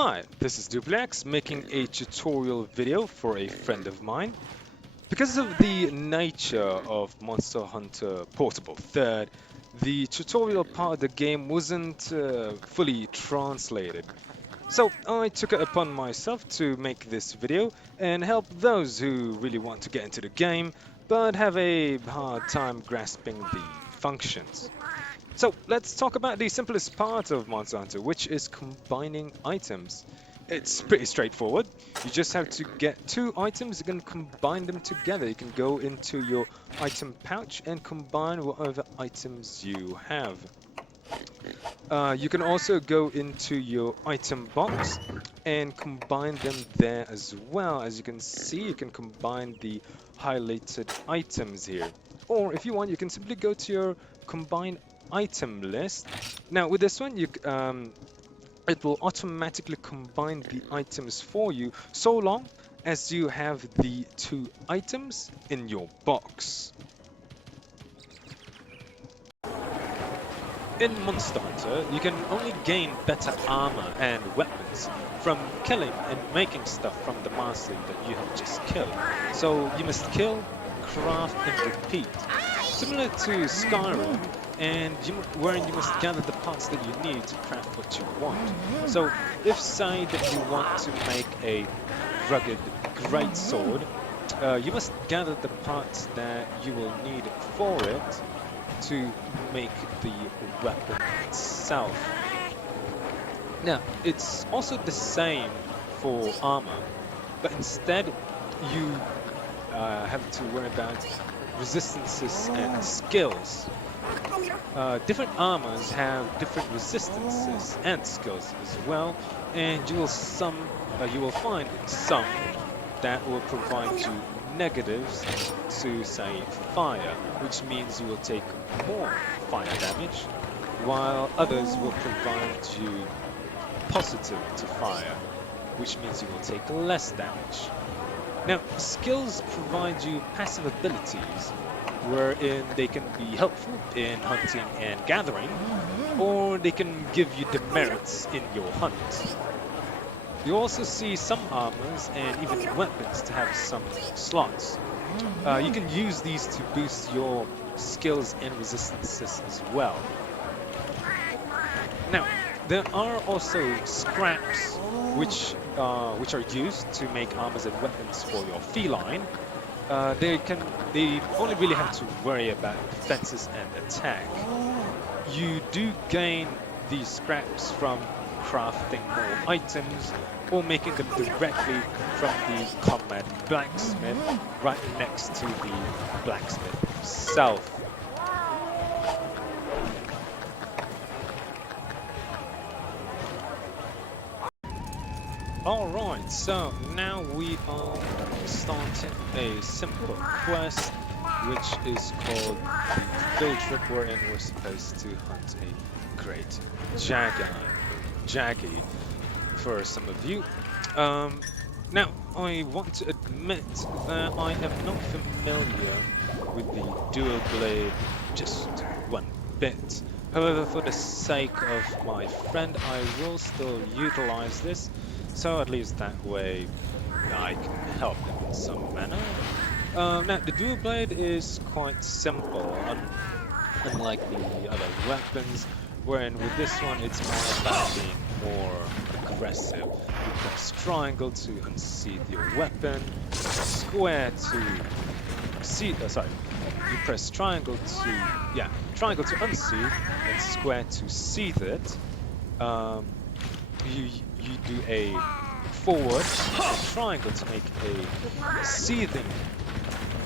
Hi, this is Duplex making a tutorial video for a friend of mine. Because of the nature of Monster Hunter Portable Third, the tutorial part of the game wasn't fully translated. So I took it upon myself to make this video and help those who really want to get into the game but have a hard time grasping the functions. So let's talk about the simplest part of Monster Hunter, which is combining items. It's pretty straightforward. You just have to get two items, you can combine them together. You can go into your item pouch and combine whatever items you have. You can also go into your item box and combine them there as well. As you can see, you can combine the highlighted items here. Or if you want, you can simply go to your combine item list. Now with this one, it will automatically combine the items for you so long as you have the two items in your box. In Monster Hunter, you can only gain better armor and weapons from killing and making stuff from the master that you have just killed. So you must kill, craft, and repeat. Similar to Skyrim, wherein you must gather the parts that you need to craft what you want. So if say that you want to make a rugged great sword, you must gather the parts that you will need for it to make the weapon itself. Now, it's also the same for armor, but instead you have to worry about resistances and skills. Different armors have different resistances and skills as well, and you will find some that will provide you negatives to say fire, which means you will take more fire damage, while others will provide you positive to fire, which means you will take less damage. Now, skills provide you passive abilities, wherein they can be helpful in hunting and gathering, or they can give you demerits in your hunt. You also see some armors and even weapons to have some slots. You can use these to boost your skills and resistances as well. Now, there are also scraps which are used to make armors and weapons for your feline. They only really have to worry about defenses and attack. You do gain these scraps from crafting more items or making them directly from the combat blacksmith right next to the blacksmith himself. Alright, so now we are starting a simple quest which is called the Field Trip, wherein we're supposed to hunt a great Jaggy for some of you. Now, I want to admit that I am not familiar with the dual blade just one bit. However, for the sake of my friend, I will still utilize this, so at least that way I can help him in some manner. Now, the dual blade is quite simple, unlike the other weapons, wherein with this one it's more about being more aggressive. You press triangle to unsheath your weapon, square to you press triangle to unsheath and square to sheath it. You do a forward and triangle to make a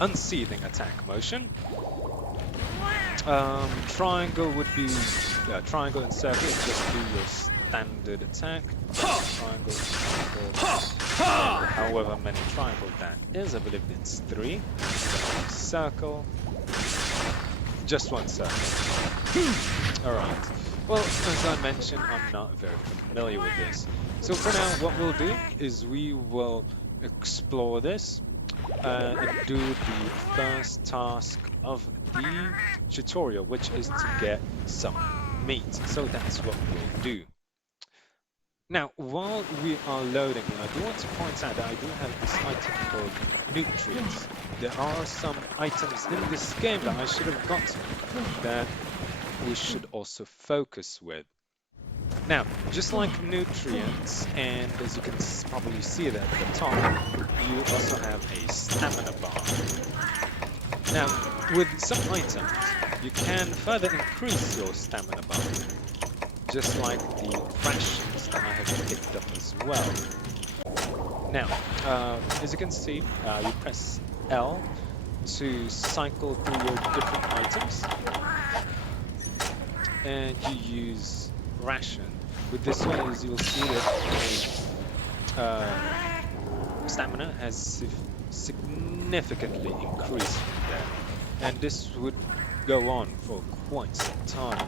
unsheathing attack motion. Triangle would be triangle and circle would just be your standard attack. Triangle, however many triangle that is, I believe it's 3. Circle, just one circle. Alright. Well, as I mentioned, I'm not very familiar with this. So for now, what we'll do is we will explore this and do the first task of the tutorial, which is to get some meat. So that's what we'll do. Now, while we are loading, I do want to point out that I do have this item called nutrients. There are some items in this game that I should have gotten that we should also focus with. Now, just like nutrients, and as you can probably see that at the top, you also have a stamina bar. Now, with some items, you can further increase your stamina bar, just like the rations that I have picked up as well. Now, as you can see, you press L to cycle through your different items, and you use ration. With this one, as you'll see that my stamina has significantly increased from there, and this would go on for quite some time.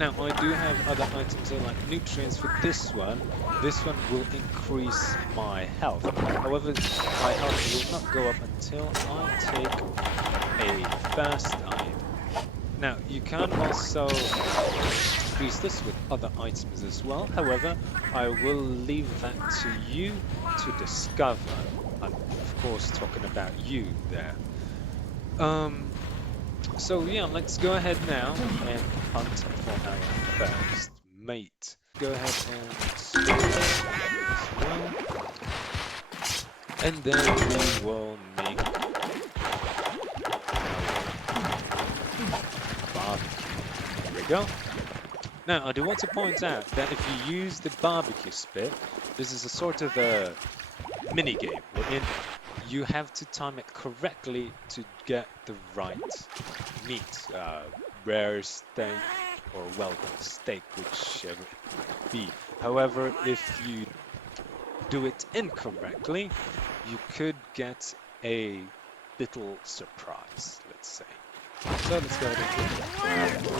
Now, I do have other items here like nutrients for this one. This one will increase my health. However, my health will not go up until I take a first aid. Now, you can also increase this with other items as well. However, I will leave that to you to discover. I'm, of course, talking about you there. So yeah, let's go ahead now and hunt for our first mate. Go ahead and switch as well. And then we will make barbecue. There we go. Now, I do want to point out that if you use the barbecue spit, this is a sort of a mini game wherein you have to time it correctly to get the right meat, rare steak or well-done steak, whichever it might be. However, if you do it incorrectly, you could get a little surprise, let's say. So let's go ahead and do it.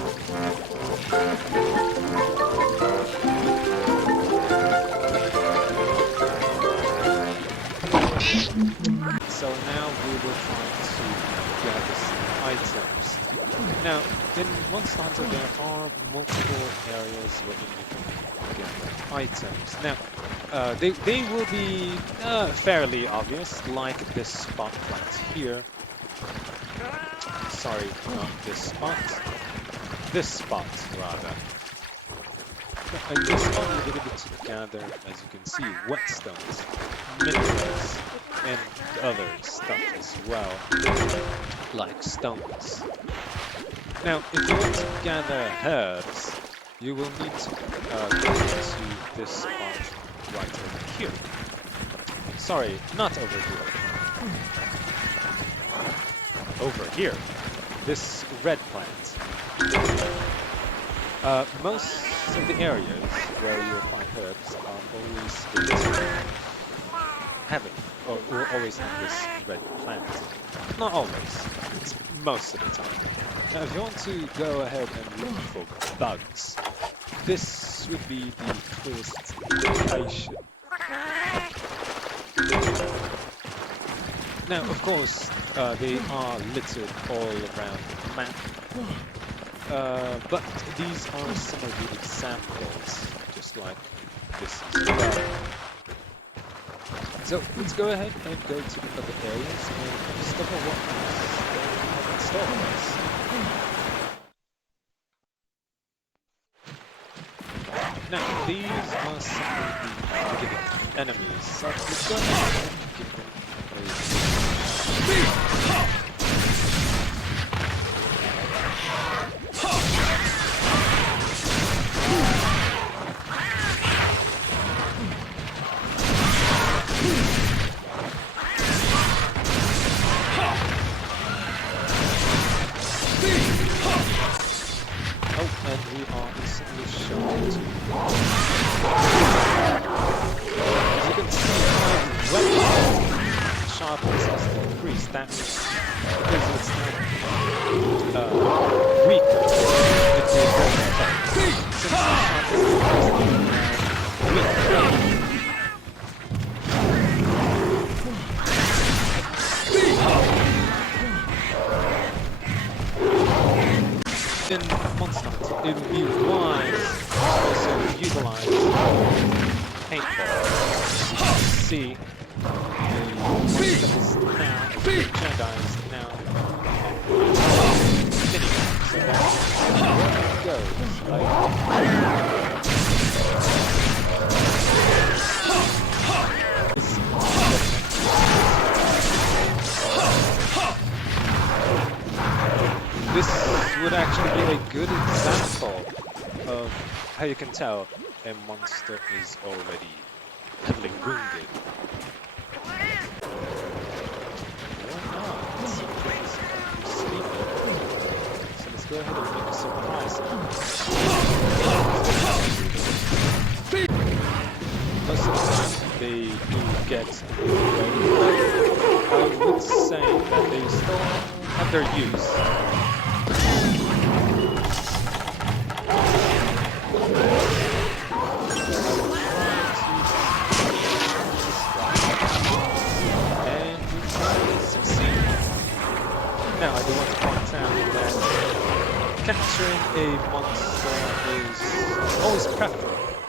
So now we will try to gather some items. Now, in Monster Hunter there are multiple areas where you can gather items. Now, they will be fairly obvious, like this spot right here. Sorry, not this spot. This spot, rather. In this spot, you'll be able to gather, as you can see, whetstones, minerals, and other stuff as well, like stones. Now, if you want to gather herbs, you will need to go to this spot right over here. Sorry, not over here. Over here. This red plant. Most of the areas where you'll find herbs are always going to have it, or will always have this red plant. Not always, it's most of the time. Now, if you want to go ahead and look for bugs, this would be the clearest indication. Now, of course, they are littered all around the map, but these are some of the examples, just like this as well. So let's go ahead and go to the other areas and discover what they have in store for us. Now, these are some of the beginning enemies, so let's go ahead and give them a and we are instantly shocked. As you can see, my weapon sharpness has increased. That means because it's now weaker, it will go attack. Since the sharpness is weaker. In Monster Hunter, it would be wise to also utilize see, the monster is now, the Jedi is now spinning. So that's where it goes. This would actually be a good example of how you can tell a monster is already heavily wounded. Or not. He's sleeping. So let's go ahead and make a surprise. Most of the time they do get away. I would say that they still have their use. Now, I do want to point out that capturing a monster is always preferable.